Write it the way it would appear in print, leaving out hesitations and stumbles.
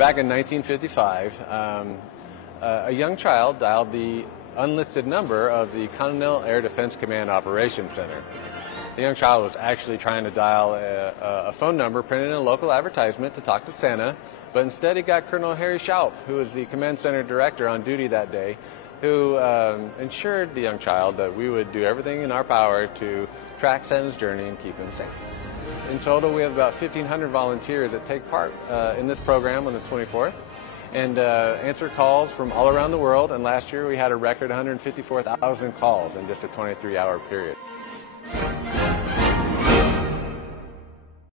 Back in 1955, a young child dialed the unlisted number of the Continental Air Defense Command Operations Center. The young child was actually trying to dial a phone number printed in a local advertisement to talk to Santa, but instead he got Colonel Harry Shoup, who was the command center director on duty that day, who ensured the young child that we would do everything in our power to track Santa's journey and keep him safe. In total, we have about 1,500 volunteers that take part in this program on the 24th and answer calls from all around the world. And last year we had a record 154,000 calls in just a 23-hour period.